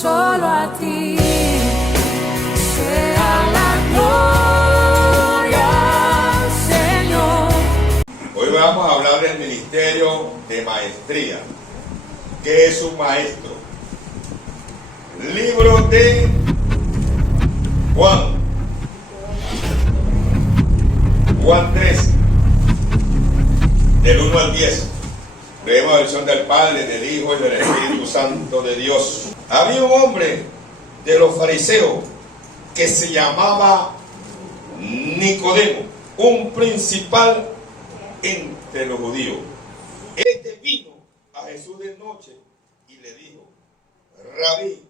solo a ti sea la gloria, Señor. Hoy vamos a hablar del ministerio de maestría. ¿Qué es un maestro? Libro de Juan 3, del 1 al 10. Leemos la versión del Padre, del Hijo y del Espíritu Santo de Dios. Había un hombre de los fariseos que se llamaba Nicodemo, un principal entre los judíos. Este vino a Jesús de noche y le dijo: Rabí,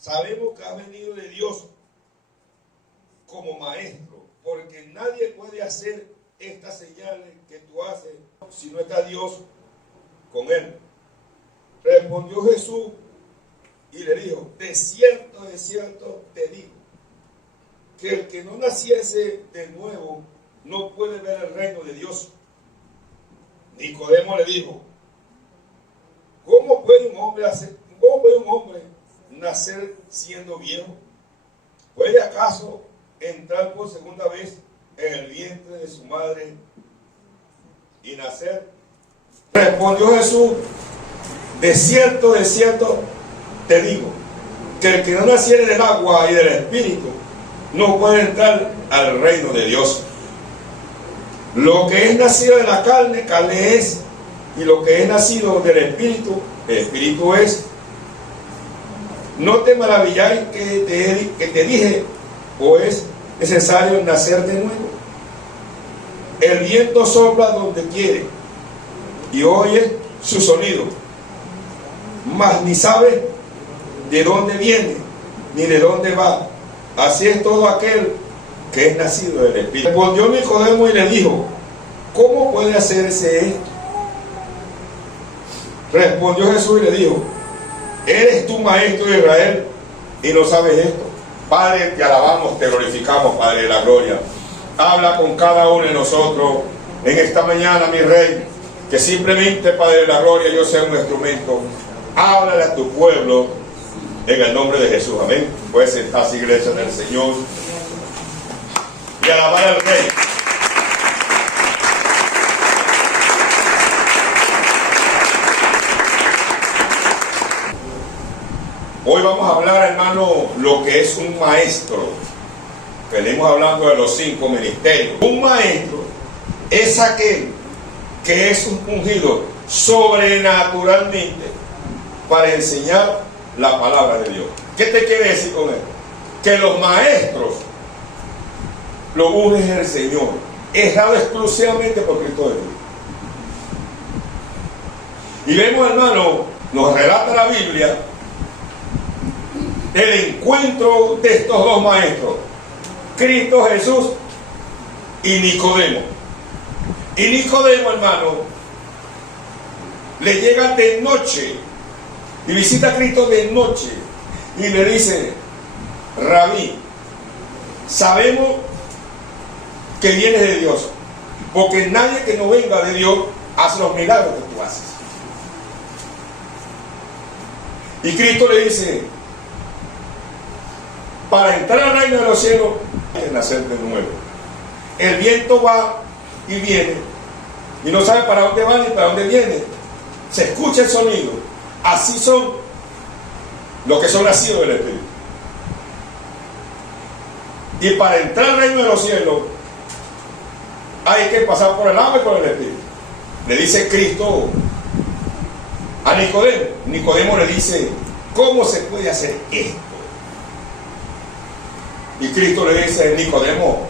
sabemos que has venido de Dios como maestro, porque nadie puede hacer estas señales que tú haces si no está Dios con él. Respondió Jesús y le dijo: de cierto te digo, que el que no naciese de nuevo no puede ver el reino de Dios. Nicodemo le dijo: ¿Cómo puede un hombre nacer siendo viejo? ¿Puede acaso entrar por segunda vez en el vientre de su madre y nacer? Respondió Jesús: de cierto te digo, que el que no naciere del agua y del Espíritu no puede entrar al reino de Dios. Lo que es nacido de la carne, carne es, y lo que es nacido del Espíritu, Espíritu es. No te maravilláis que te dije, o es necesario nacer de nuevo. El viento sopla donde quiere y oye su sonido, mas ni sabe de dónde viene ni de dónde va. Así es todo aquel que es nacido del Espíritu. Respondió Nicodemo y le dijo: ¿cómo puede hacerse esto? Respondió Jesús y le dijo: ¿eres tú maestro de Israel y no sabes esto? Padre, te alabamos, te glorificamos, Padre de la gloria. Habla con cada uno de nosotros en esta mañana, mi Rey, que simplemente, Padre de la gloria, yo sea un instrumento. Háblale a tu pueblo en el nombre de Jesús, amén. Puedes sentarse, iglesia del Señor, y alabar al Rey. Hoy vamos a hablar, hermano, lo que es un maestro. Venimos hablando de los 5 ministerios. Un maestro es aquel que es ungido sobrenaturalmente para enseñar la palabra de Dios. ¿Qué te quiere decir con esto? Que los maestros lo unge el Señor. Es dado exclusivamente por Cristo de Dios. Y vemos, hermano, nos relata la Biblia el encuentro de estos dos maestros, Cristo Jesús y Nicodemo. Y Nicodemo, hermano, le llega de noche y visita a Cristo de noche y le dice: Rabí, sabemos que vienes de Dios, porque nadie que no venga de Dios hace los milagros que tú haces. Y Cristo le dice: para entrar al reino de los cielos hay que nacer de nuevo. El viento va y viene y no sabe para dónde va ni para dónde viene. Se escucha el sonido. Así son los que son nacidos del Espíritu. Y para entrar al reino de los cielos hay que pasar por el agua y por el Espíritu. Le dice Cristo a Nicodemo. Nicodemo le dice: ¿cómo se puede hacer esto? Y Cristo le dice: Nicodemo,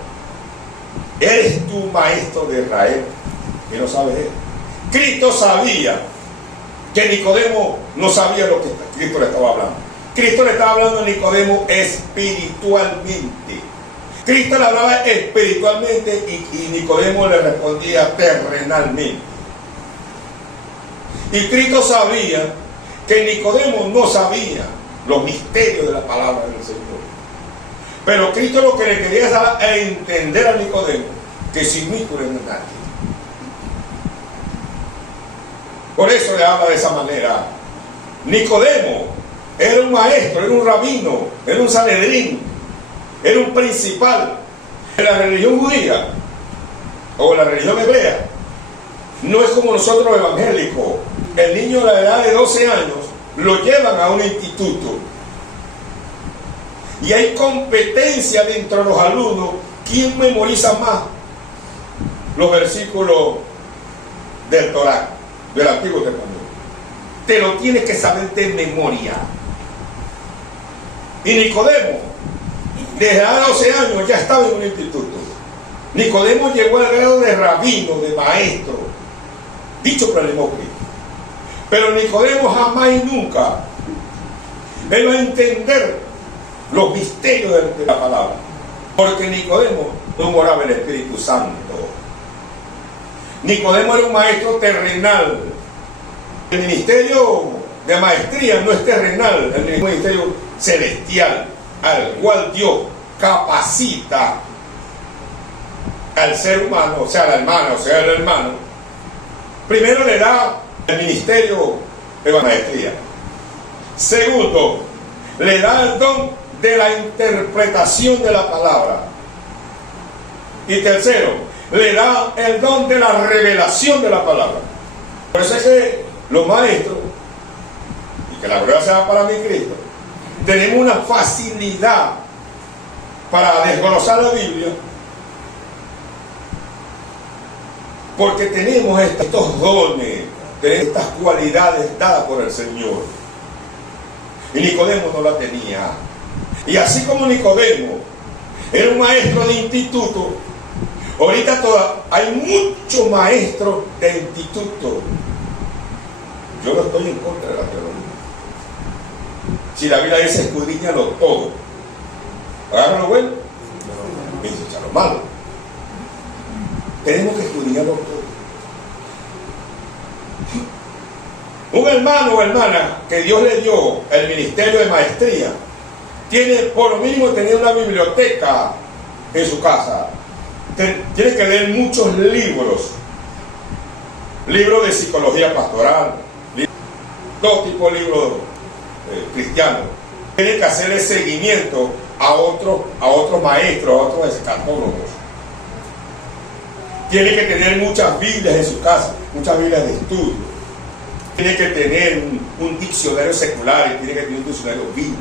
¿eres tú maestro de Israel y no sabes esto? Cristo sabía que Nicodemo no sabía lo que Cristo le estaba hablando. Cristo le estaba hablando a Nicodemo espiritualmente. Cristo le hablaba espiritualmente y Nicodemo le respondía terrenalmente. Y Cristo sabía que Nicodemo no sabía los misterios de la palabra del Señor. Pero Cristo lo que le quería dar a entender a Nicodemo, que sin mí tú eres nadie. Por eso le habla de esa manera. Nicodemo era un maestro, era un rabino, era un sanedrín, era un principal. En la religión judía o en la religión hebrea no es como nosotros los evangélicos. El niño a la edad de 12 años lo llevan a un instituto y hay competencia dentro de los alumnos. ¿Quién memoriza más los versículos del Torá, del Antiguo Testamento? Te lo tienes que saber de memoria. Y Nicodemo, desde a 12 años ya estaba en un instituto. Nicodemo llegó al grado de rabino, de maestro, dicho por el mismo Cristo. Pero Nicodemo jamás y nunca él va a entender los misterios de la palabra, porque Nicodemo no moraba el Espíritu Santo. Nicodemo era un maestro terrenal. El ministerio de maestría no es terrenal, el ministerio celestial, al cual Dios capacita al ser humano, o sea, la hermana, o sea, el hermano. Primero le da el ministerio de la maestría. Segundo, le da el don de la interpretación de la palabra. Y tercero, le da el don de la revelación de la palabra. Por eso es que los maestros, y que la gloria sea para mi Cristo, tenemos una facilidad para desglosar la Biblia, porque tenemos estos dones, tenemos estas cualidades dadas por el Señor. Y Nicodemo no la tenía. Y así como Nicodemo era un maestro de instituto, ahorita hay muchos maestros de instituto. Yo no estoy en contra de la teología. Si la Biblia dice escudriñalo todo, agarra lo bueno y desecha lo malo. Tenemos que escudriñarlo todo. Un hermano o hermana que Dios le dio el ministerio de maestría tiene por lo mínimo tener una biblioteca en su casa. Tiene que leer muchos libros de psicología pastoral, todo tipo de libros cristianos. Tiene que hacerle seguimiento a otros maestros, a otros escatólogos. Tiene que tener muchas Biblias en su casa, muchas Biblias de estudio. Tiene que tener un diccionario secular y tiene que tener un diccionario bíblico.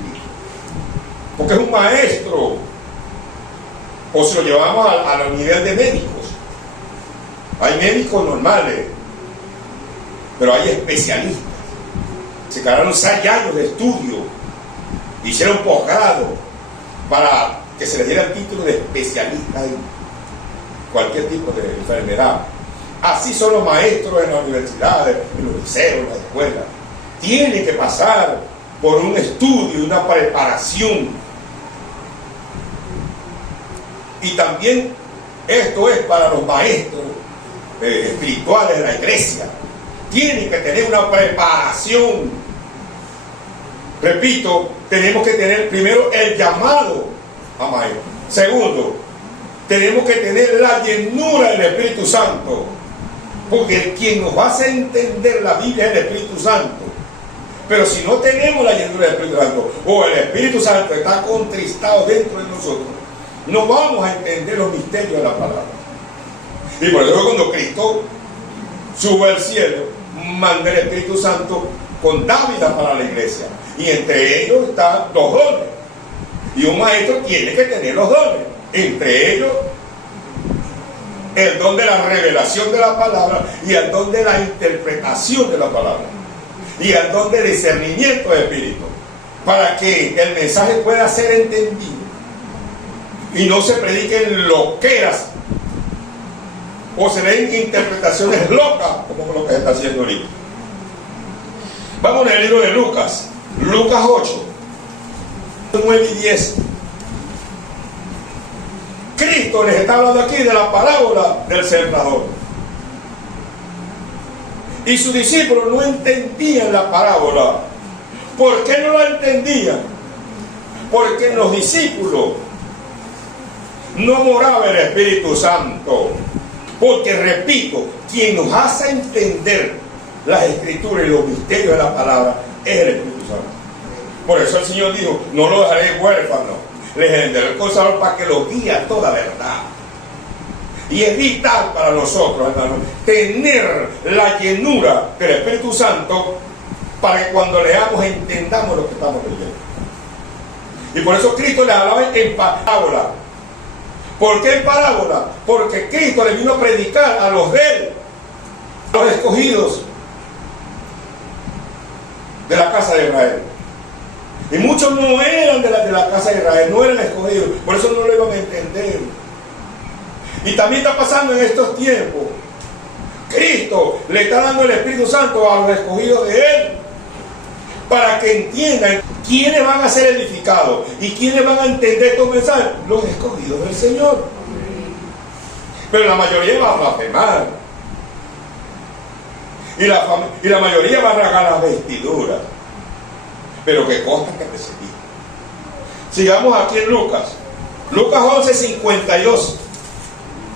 Porque es un maestro. O si lo llevamos a nivel de médicos. Hay médicos normales, pero hay especialistas. Se quedaron 6 años de estudio, hicieron posgrado para que se les diera el título de especialista en cualquier tipo de enfermedad. Así son los maestros en las universidades, en los liceos, en las escuelas. Tienen que pasar por un estudio, una preparación. Y también esto es para los maestros espirituales de la iglesia. Tienen que tener una preparación. Repito, tenemos que tener primero el llamado a maestro. Segundo, tenemos que tener la llenura del Espíritu Santo. Porque quien nos va a hacer entender la Biblia es el Espíritu Santo. Pero si no tenemos la llenura del Espíritu Santo, o el Espíritu Santo está contristado dentro de nosotros, no vamos a entender los misterios de la palabra. Y por eso cuando Cristo sube al cielo, manda el Espíritu Santo con dádivas para la iglesia. Y entre ellos están los dones. Y un maestro tiene que tener los dones. Entre ellos el don de la revelación de la palabra y el don de la interpretación de la palabra y el don de discernimiento de espíritu, para que el mensaje pueda ser entendido y no se prediquen loqueras o se den interpretaciones locas como lo que se está haciendo ahorita. Vamos en el libro de Lucas 8, 9 y 10. Cristo les está hablando aquí de la parábola del sembrador. Y sus discípulos no entendían la parábola. ¿Por qué no la entendían? Porque en los discípulos no moraba el Espíritu Santo. Porque, repito, quien nos hace entender las Escrituras y los misterios de la palabra es el Espíritu Santo. Por eso el Señor dijo, no lo dejaré huérfano, les enviaré el Consolador para que lo guíe a toda verdad. Y es vital para nosotros, hermanos, tener la llenura del Espíritu Santo para que cuando leamos entendamos lo que estamos leyendo. Y por eso Cristo le hablaba en parábola. ¿Por qué en parábola? Porque Cristo le vino a predicar a los de él, a los escogidos de la casa de Israel. Y muchos no eran de la casa de Israel, no eran escogidos, por eso no lo iban a entender. Y también está pasando en estos tiempos. Cristo le está dando el Espíritu Santo a los escogidos de él, para que entiendan quiénes van a ser edificados y quiénes van a entender estos mensajes. Los escogidos del Señor. Pero la mayoría va a blasfemar. Y la mayoría va a rasgar las vestiduras. Pero que consta que recibí. Sigamos aquí en Lucas. Lucas 11:52.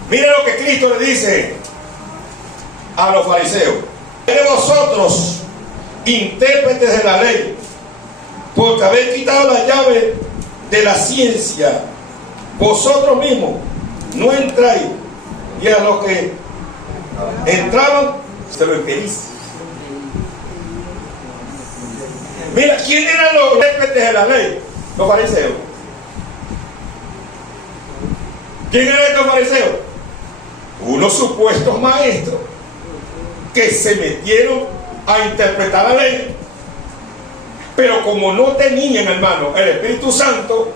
Mira lo que Cristo le dice a los fariseos. De vosotros, intérpretes de la ley, porque habéis quitado la llave de la ciencia, vosotros mismos no entráis, y a los que entraron se lo impedís. Mira, ¿quién eran los intérpretes de la ley? Los fariseos. ¿Quién eran estos fariseos? Unos supuestos maestros que se metieron a interpretar la ley, pero como no tenían, hermano, el Espíritu Santo,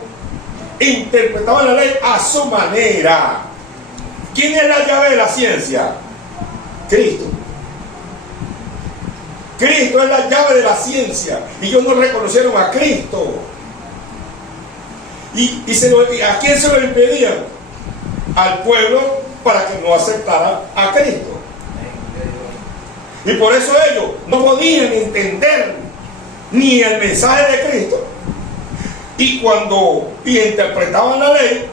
interpretaban la ley a su manera. ¿Quién es la llave de la ciencia? Cristo. Cristo es la llave de la ciencia, y ellos no reconocieron a Cristo. ¿Y a quién se lo impedían? Al pueblo, para que no aceptara a Cristo. Y por eso ellos no podían entender ni el mensaje de Cristo. Y cuando interpretaban la ley,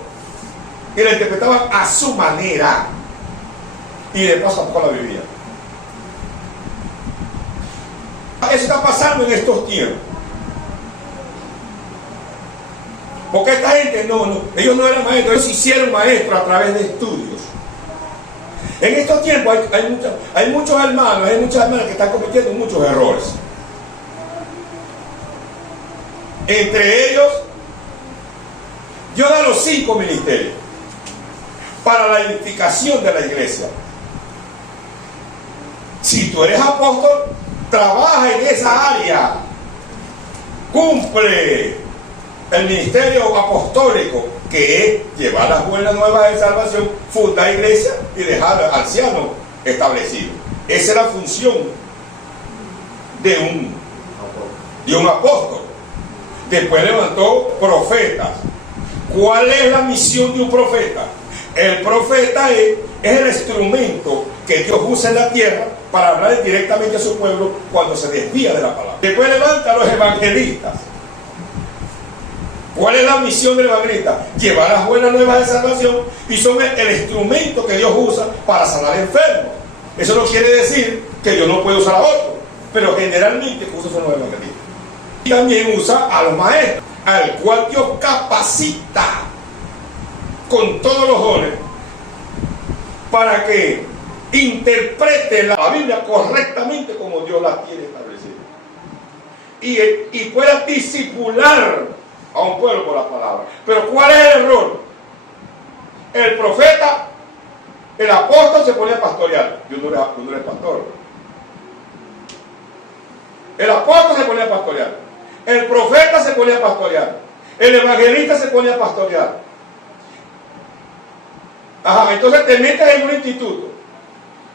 y la interpretaban a su manera, y de paso tampoco la vivían. Eso está pasando en estos tiempos. Porque esta gente ellos no eran maestros, ellos se hicieron maestros a través de estudios. En estos tiempos hay muchos hermanos, hay muchas hermanas que están cometiendo muchos errores. Entre ellos, Dios da los 5 ministerios para la edificación de la iglesia. Si tú eres apóstol, trabaja en esa área, cumple el ministerio apostólico, que es llevar las buenas nuevas de salvación, fundar iglesia y dejar al anciano establecido. Esa es la función de un apóstol. Después levantó profetas. ¿Cuál es la misión de un profeta? El profeta es el instrumento que Dios usa en la tierra para hablar directamente a su pueblo cuando se desvía de la palabra. Después levanta a los evangelistas. ¿Cuál es la misión del evangelista? Llevar las buenas nuevas de salvación, y son el instrumento que Dios usa para sanar enfermos. Eso no quiere decir que Dios no puede usar a otros, pero generalmente usa son los evangelistas. Y también usa a los maestros, al cual Dios capacita con todos los dones para que interprete la Biblia correctamente como Dios la tiene establecida, y pueda discipular a un pueblo por la palabra. Pero ¿cuál es el error? El profeta, el apóstol se ponía a pastorear. Yo no era pastor. El apóstol se ponía a pastorear. El profeta se ponía a pastorear. El evangelista se ponía a pastorear. Ajá, entonces te metes en un instituto.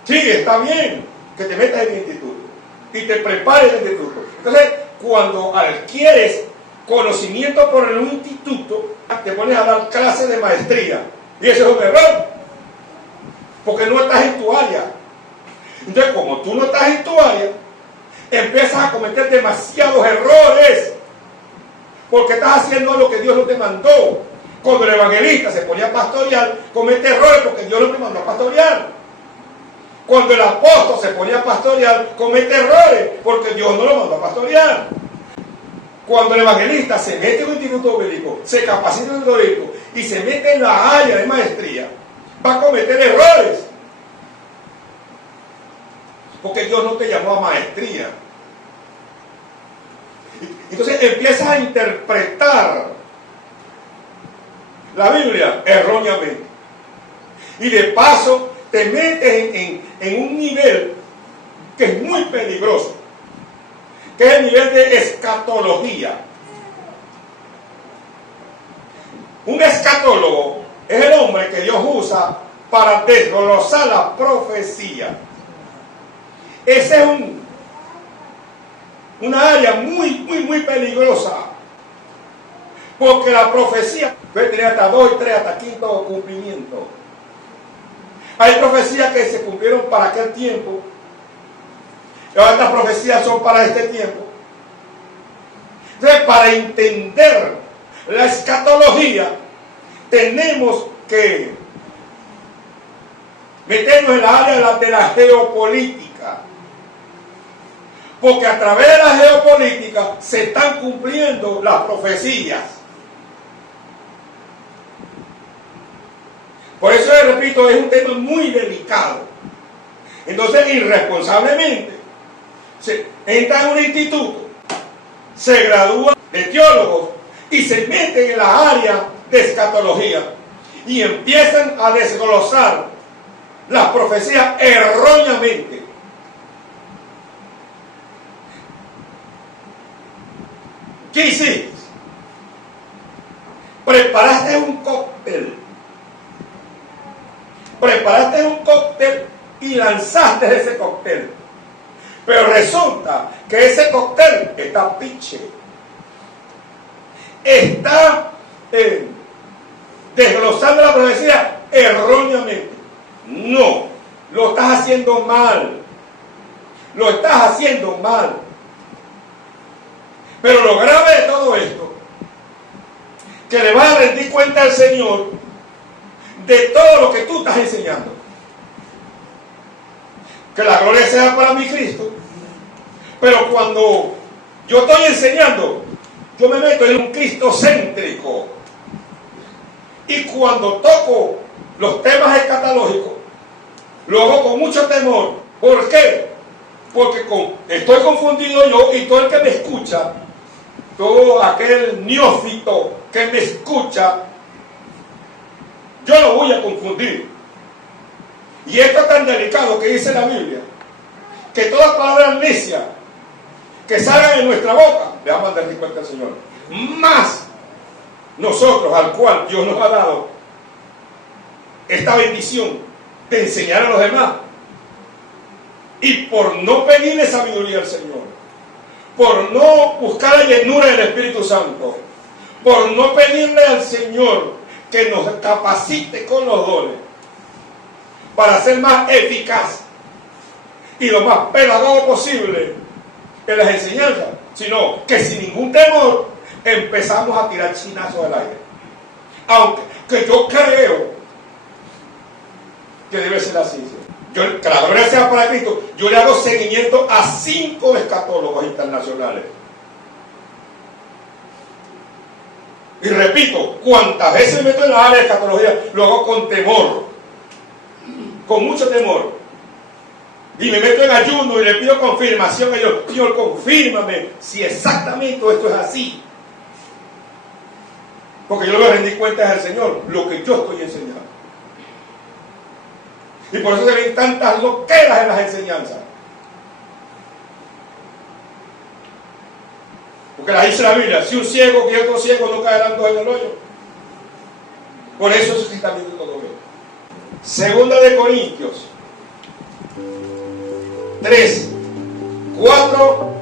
Sí, está bien que te metas en el instituto y te prepares en el instituto. Entonces, cuando adquieres conocimiento por el instituto, te pones a dar clases de maestría, y eso es un error, porque no estás en tu área. Entonces, como tú no estás en tu área, empiezas a cometer demasiados errores, porque estás haciendo lo que Dios no te mandó. Cuando el evangelista se ponía a pastorear, comete errores porque Dios no te mandó a pastorear. Cuando el apóstol se ponía a pastorear, comete errores porque Dios no lo mandó a pastorear. Cuando el evangelista se mete en un instituto bíblico, se capacita en un instituto bíblico y se mete en la área de maestría, va a cometer errores. Porque Dios no te llamó a maestría. Entonces empiezas a interpretar la Biblia erróneamente. Y de paso te metes en un nivel que es muy peligroso, que es el nivel de escatología. Un escatólogo es el hombre que Dios usa para desglosar la profecía. Ese es una área muy peligrosa. Porque la profecía puede tener hasta 2 y 3, hasta quinto cumplimiento. Hay profecías que se cumplieron para aquel tiempo. Y otras profecías son para este tiempo. Entonces, para entender la escatología, tenemos que meternos en la área de la geopolítica. Porque a través de la geopolítica se están cumpliendo las profecías. Por eso, repito, es un tema muy delicado. Entonces, irresponsablemente, se entra en un instituto, se gradúa de teólogos y se meten en la área de escatología y empiezan a desglosar las profecías erróneamente. ¿Qué hiciste? Preparaste un cóctel. Preparaste un cóctel y lanzaste ese cóctel. Pero resulta que ese cóctel está piche. Está desglosando la profecía erróneamente. No, lo estás haciendo mal. Lo estás haciendo mal. Pero lo grave de todo esto, que le vas a rendir cuenta al Señor de todo lo que tú estás enseñando. Que la gloria sea para mi Cristo. Pero cuando yo estoy enseñando, yo me meto en un Cristo céntrico. Y cuando toco los temas escatológicos, lo hago con mucho temor. ¿Por qué? Porque estoy confundido yo y todo el que me escucha, todo aquel neófito que me escucha, yo lo voy a confundir. Y esto es tan delicado que dice la Biblia, que todas palabras necias que salgan de nuestra boca, le vamos a dar cuenta al Señor. Más nosotros, al cual Dios nos ha dado esta bendición de enseñar a los demás. Y por no pedirle sabiduría al Señor, por no buscar la llenura del Espíritu Santo, por no pedirle al Señor que nos capacite con los dones para ser más eficaz y lo más pedagogo posible en las enseñanzas, sino que sin ningún temor empezamos a tirar chinazos al aire. Aunque que yo creo que debe ser así. Que la gloria sea para Cristo. Yo le hago seguimiento a 5 escatólogos internacionales. Y repito, cuantas veces me meto en la área de escatología, lo hago con temor, con mucho temor. Y me meto en ayuno y le pido confirmación a Dios. Señor, confírmame si exactamente esto es así. Porque yo le rendí cuentas al Señor, lo que yo estoy enseñando. Y por eso se ven tantas loqueras en las enseñanzas. Porque la dice la Biblia, si un ciego y otro ciego no caerán dos en el hoyo. Por eso es que está viendo todo bien. Segunda de Corintios 3, 4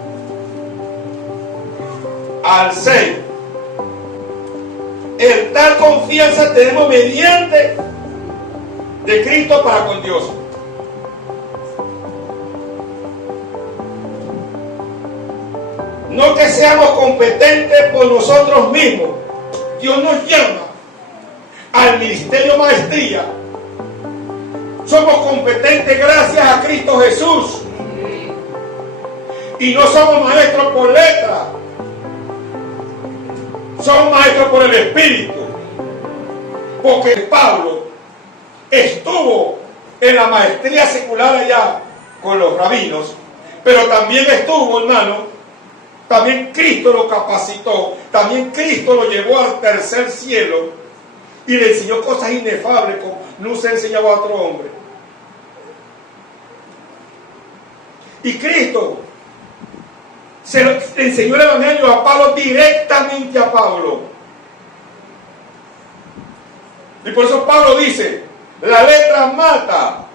al 6. En tal confianza tenemos mediante de Cristo para con Dios. No que seamos competentes por nosotros mismos. Dios nos llama al ministerio maestría. Somos competentes gracias a Cristo Jesús. Y no somos maestros por letra. son maestros por el Espíritu. Porque Pablo estuvo en la maestría secular allá con los rabinos, pero también estuvo, hermano, también Cristo lo capacitó, también Cristo lo llevó al tercer cielo y le enseñó cosas inefables como no se enseñaba a otro hombre. Y Cristo le enseñó el Evangelio a Pablo, directamente a Pablo. Y por eso Pablo dice, la letra mata,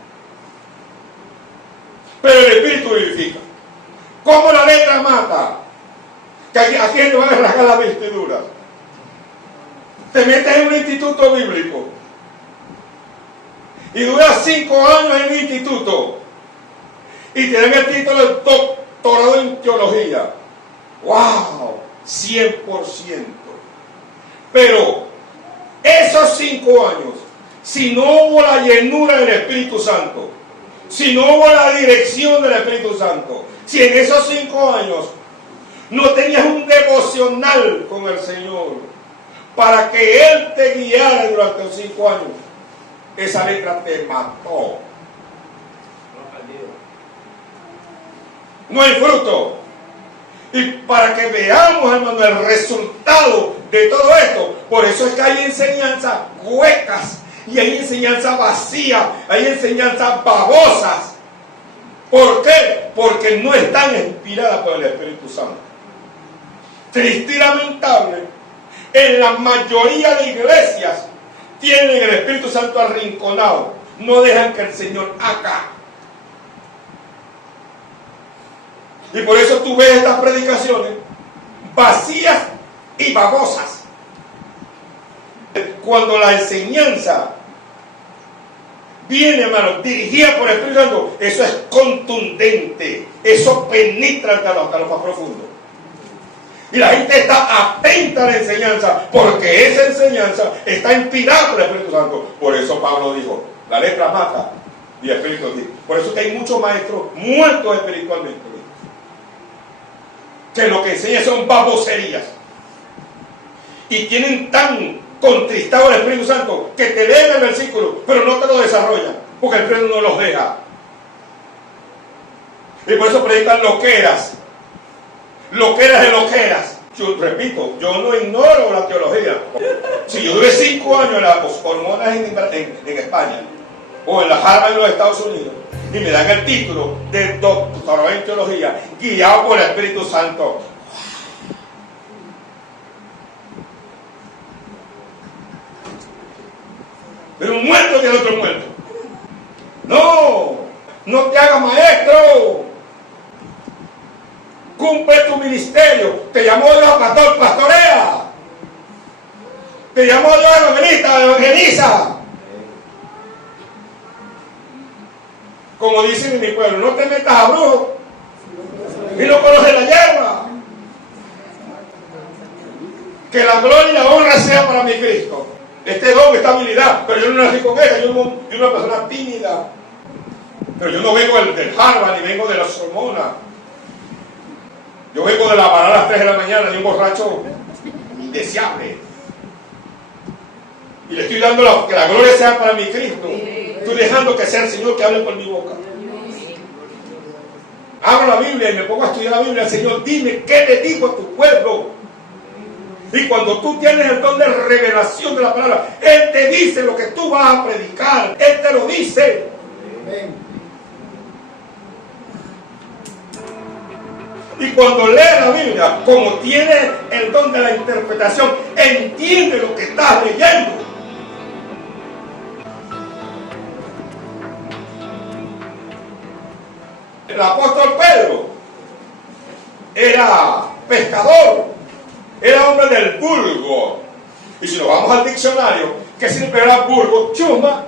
pero el Espíritu vivifica. ¿Cómo la letra mata? Que a quién le van a rasgar las vestiduras. Te metes en un instituto bíblico y duras 5 años en el instituto y te dan el título de doctorado en teología. ¡Wow! 100%. Pero esos 5 años, si no hubo la llenura del Espíritu Santo, si no hubo la dirección del Espíritu Santo, si en esos 5 años no tenías un devocional con el Señor para que Él te guiara durante los 5 años, esa letra te mató. No hay fruto. Y para que veamos, hermano, el resultado de todo esto, por eso es que hay enseñanzas huecas y hay enseñanzas vacías, hay enseñanzas babosas. ¿Por qué? Porque no están inspiradas por el Espíritu Santo. Triste y lamentable, en la mayoría de iglesias tienen el Espíritu Santo arrinconado, no dejan que el Señor haga. Y por eso tú ves estas predicaciones vacías y babosas. Cuando la enseñanza viene, hermano, dirigida por el Espíritu Santo, eso es contundente, eso penetra hasta lo más profundo. Y la gente está atenta a la enseñanza, porque esa enseñanza está inspirada por el Espíritu Santo. Por eso Pablo dijo, la letra mata y el Espíritu vive. Por eso que hay muchos maestros muertos espiritualmente, que lo que enseñan son baboserías. Y tienen tan contristado el Espíritu Santo que te leen el versículo, pero no te lo desarrollan, porque el Espíritu no los deja. Y por eso predican loqueras de loqueras. Yo repito, yo no ignoro la teología. Si yo duré 5 años en las hormonas en España o en la Harvard en los Estados Unidos y me dan el título de doctorado en teología guiado por el Espíritu Santo, pero un muerto tiene otro muerto. No te hagas maestro. Cumple tu ministerio. Te llamó Dios a pastor, pastorea. Te llamó Dios a evangelista, evangeliza. Como dicen en mi pueblo, no te metas a brujo y no conoces la hierba. Que la gloria y la honra sea para mi Cristo. Este don, esta habilidad, pero yo no nací con ella, yo soy una persona tímida. Pero yo no vengo del Harvard ni vengo de las hormonas. Yo vengo de la parada a las 3 de la mañana de un borracho indeseable. Y le estoy dando que la gloria sea para mi Cristo. Estoy dejando que sea el Señor que hable por mi boca. Abro la Biblia y me pongo a estudiar la Biblia. Señor, dime qué le digo a tu pueblo. Y cuando tú tienes el don de revelación de la palabra, Él te dice lo que tú vas a predicar. Él te lo dice. Amén. Y cuando lee la Biblia, como tiene el don de la interpretación, entiende lo que estás leyendo. El apóstol Pedro era pescador, era hombre del vulgo. Y si nos vamos al diccionario, ¿qué significa vulgo? Chusma.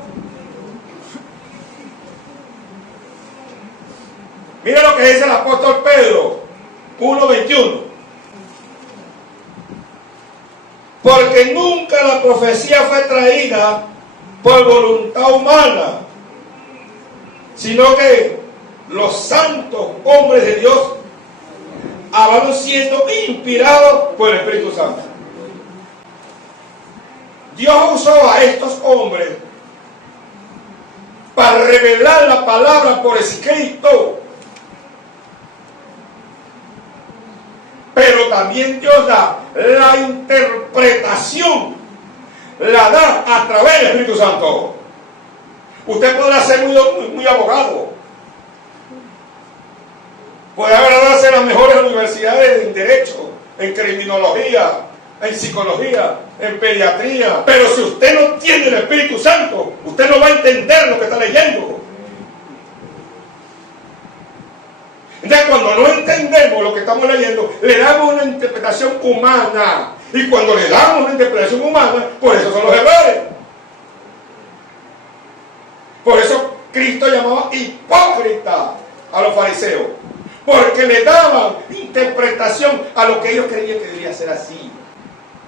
Mira lo que dice el apóstol Pedro 1:21. Porque nunca la profecía fue traída por voluntad humana, sino que los santos hombres de Dios hablaron siendo inspirados por el Espíritu Santo. Dios usó a estos hombres para revelar la palabra por escrito. Pero también Dios da la interpretación, la da a través del Espíritu Santo. Usted podrá ser muy abogado, podrá graduarse en las mejores universidades en Derecho, en Criminología, en Psicología, en Pediatría, pero si usted no tiene el Espíritu Santo, usted no va a entender lo que está leyendo. Entonces, cuando no entendemos lo que estamos leyendo, le damos una interpretación humana. Y cuando le damos una interpretación humana, por eso son los errores. Por eso Cristo llamaba hipócrita a los fariseos. Porque le daban interpretación a lo que ellos creían que debía ser así.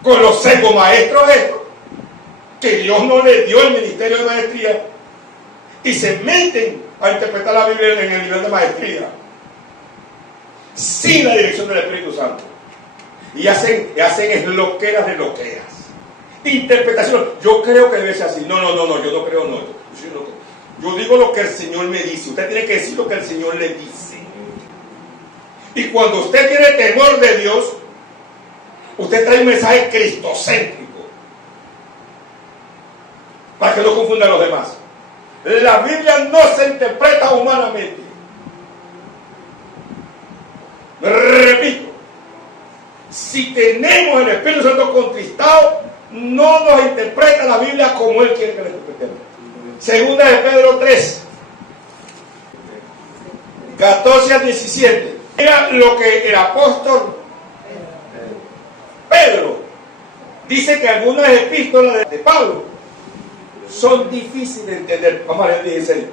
Con los secos maestros estos, que Dios no le dio el ministerio de maestría, y se meten a interpretar la Biblia en el nivel de maestría, sin la dirección del Espíritu Santo. Y hacen loqueras de loqueras. Interpretación. Yo creo que debe ser así. No, yo no creo, no. Yo digo lo que el Señor me dice. Usted tiene que decir lo que el Señor le dice. Y cuando usted tiene temor de Dios, usted trae un mensaje cristocéntrico. Para que no confunda a los demás. La Biblia no se interpreta humanamente. Repito, si tenemos el Espíritu Santo contristado, no nos interpreta la Biblia como Él quiere que la interpretemos. Segunda de Pedro 3, 14 al 17. Mira lo que el apóstol Pedro dice, que algunas epístolas de Pablo son difíciles de entender. Vamos a leer el 16.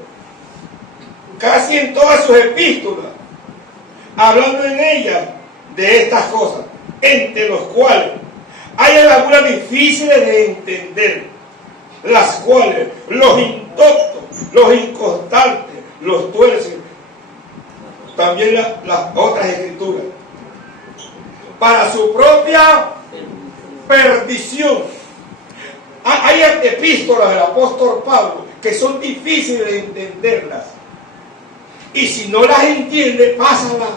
Casi en todas sus epístolas, hablando en ellas de estas cosas, entre los cuales hay algunas difíciles de entender, las cuales los indoctos, los inconstantes, los tuercen, también las otras escrituras, para su propia perdición. Hay epístolas del apóstol Pablo que son difíciles de entenderlas, y si no las entiende, pásala.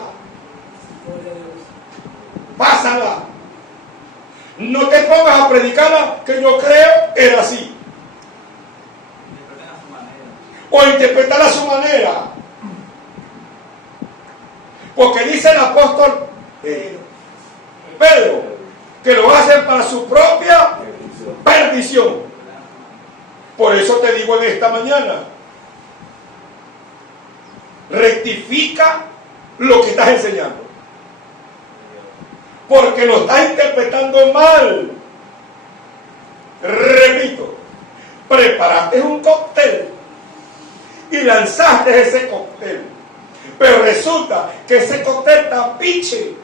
No te pongas a predicarla, que yo creo era así, o interpretarla a su manera, porque dice el apóstol Pedro que lo hacen para su propia perdición. Por eso te digo en esta mañana, rectifica lo que estás enseñando, porque lo estás interpretando mal. Repito, preparaste un cóctel y lanzaste ese cóctel, pero resulta que ese cóctel está piche.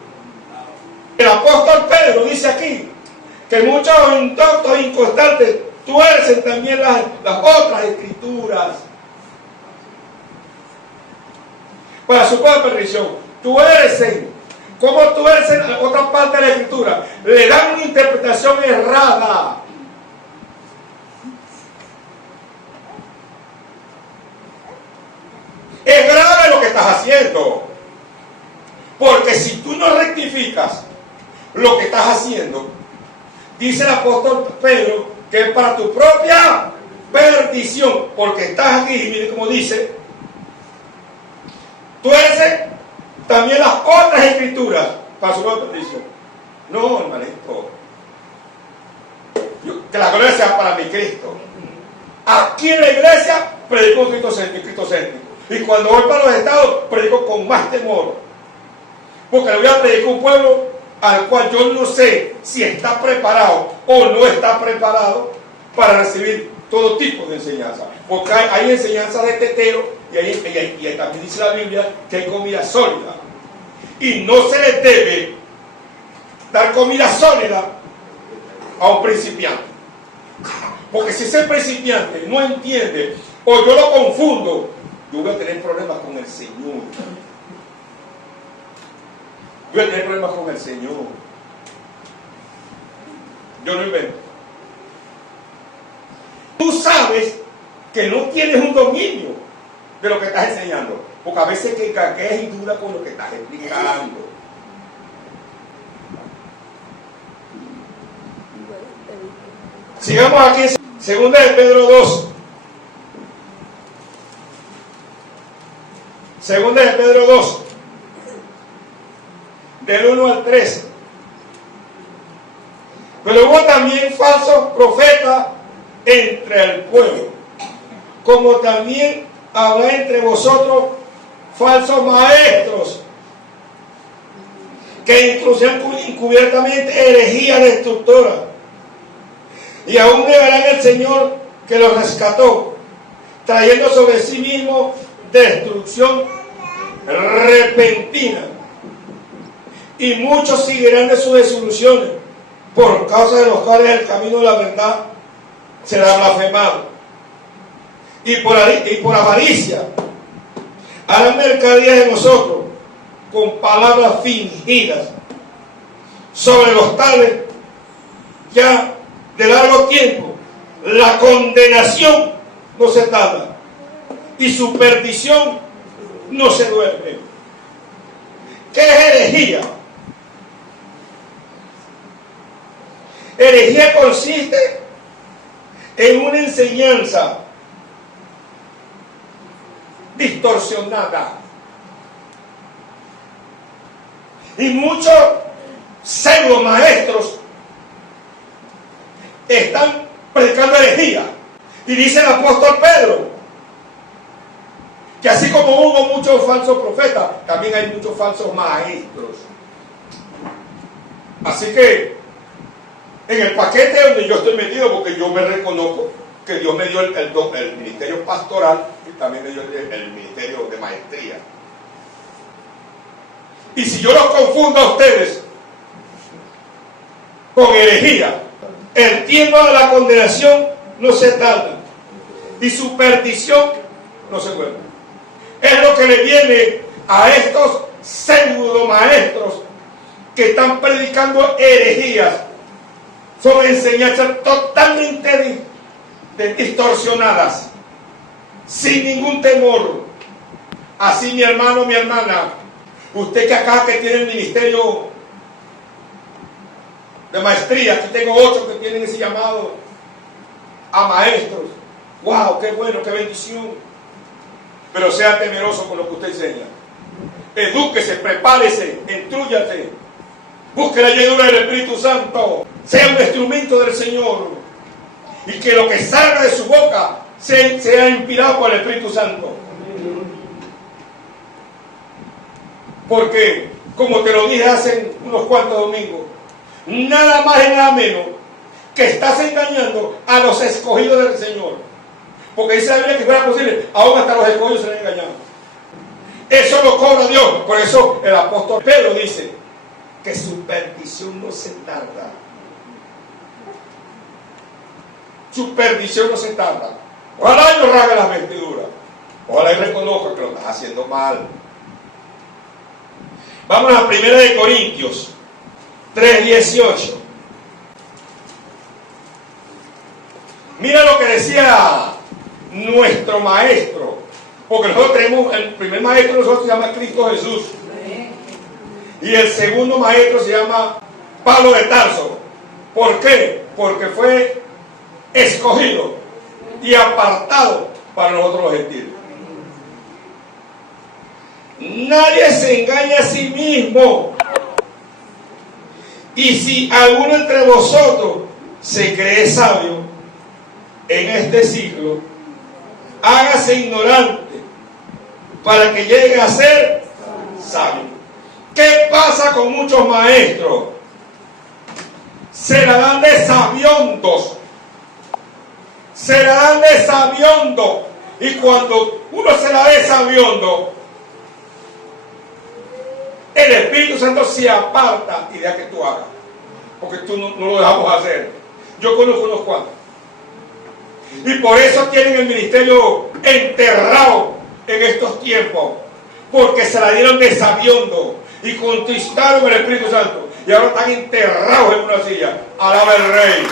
El apóstol Pedro dice aquí que muchos indoctos inconstantes tuercen también las otras escrituras para su propia perdición. Tuercen. ¿Cómo tuercen a otra parte de la escritura? Le dan una interpretación errada. Es grave lo que estás haciendo, porque si tú no rectificas lo que estás haciendo, dice el apóstol Pedro que es para tu propia perdición, porque estás aquí, y mire cómo dice, tuerce también las otras escrituras para su propia perdición. No, hermanito, que la gloria sea para mi Cristo. Aquí en la iglesia predico un Cristo céntrico, y cuando voy para los estados predico con más temor, porque le voy a predicar un pueblo al cual yo no sé si está preparado o no está preparado para recibir todo tipo de enseñanza, porque hay enseñanzas de tetero, y también dice la Biblia que hay comida sólida, y no se les debe dar comida sólida a un principiante, porque si ese principiante no entiende, o yo lo confundo, yo voy a tener problemas con el Señor. Yo voy a tener problemas con el Señor. Yo no invento. Tú sabes que no tienes un dominio de lo que estás enseñando, porque a veces que caqueas y duda con lo que estás explicando. Sigamos aquí en 2 de Pedro 2. 2 de Pedro 2, del 1 al 3. Pero hubo también falsos profetas entre el pueblo, como también habrá entre vosotros falsos maestros, que introducirán encubiertamente herejías destructoras, y aún negarán al Señor que los rescató, trayendo sobre sí mismo destrucción repentina. Y muchos seguirán de sus desilusiones, por causa de los cuales el camino de la verdad será blasfemado. Y por avaricia harán mercadería de nosotros con palabras fingidas. Sobre los tales, ya de largo tiempo, la condenación no se tarda y su perdición no se duerme. ¿Qué es herejía? Herejía consiste en una enseñanza distorsionada. Y muchos pseudo maestros están predicando herejía. Y dice el apóstol Pedro que así como hubo muchos falsos profetas, también hay muchos falsos maestros. Así que en el paquete donde yo estoy metido, porque yo me reconozco que Dios me dio el ministerio pastoral y también me dio el ministerio de maestría. Y si yo los confundo a ustedes con herejía, el tiempo de la condenación no se tarda y su perdición no se vuelve. Es lo que le viene a estos pseudo maestros que están predicando herejías. Son enseñanzas totalmente distorsionadas, sin ningún temor. Así, mi hermano, mi hermana, usted que acá que tiene el ministerio de maestría, aquí tengo 8 que tienen ese llamado a maestros. ¡Wow! ¡Qué bueno! ¡Qué bendición! Pero sea temeroso con lo que usted enseña. Edúquese, prepárese, instrúyase. Busque la llenura del Espíritu Santo. Sea un instrumento del Señor. Y que lo que salga de su boca sea inspirado por el Espíritu Santo. Porque, como te lo dije hace unos cuantos domingos, nada más y nada menos que estás engañando a los escogidos del Señor. Porque dice la Biblia que fuera posible, aún hasta los escogidos se le engañan. Eso lo cobra Dios. Por eso el apóstol Pedro dice que su perdición no se tarda. Su perdición no se tarda. Ojalá y no rasgue las vestiduras. Ojalá y reconozca que lo estás haciendo mal. Vamos a 1 de Corintios 3:18. Mira lo que decía nuestro maestro, porque nosotros tenemos el primer maestro de nosotros se llama Cristo Jesús y el segundo maestro se llama Pablo de Tarso. ¿Por qué? Porque fue escogido y apartado para nosotros los gentiles. Nadie se engaña a sí mismo, y si alguno entre vosotros se cree sabio en este siglo, hágase ignorante para que llegue a ser sabio. ¿Qué pasa con muchos maestros? Se la dan de sabiondos. Se la dan de sabiondo. Y cuando uno se la da de sabiondo, el Espíritu Santo se aparta y deja que tú hagas. Porque tú no lo dejamos hacer. Yo conozco unos cuantos. Y por eso tienen el ministerio enterrado en estos tiempos. Porque se la dieron de sabiondo y conquistaron el Espíritu Santo. Y ahora están enterrados en una silla. Alaba el Rey.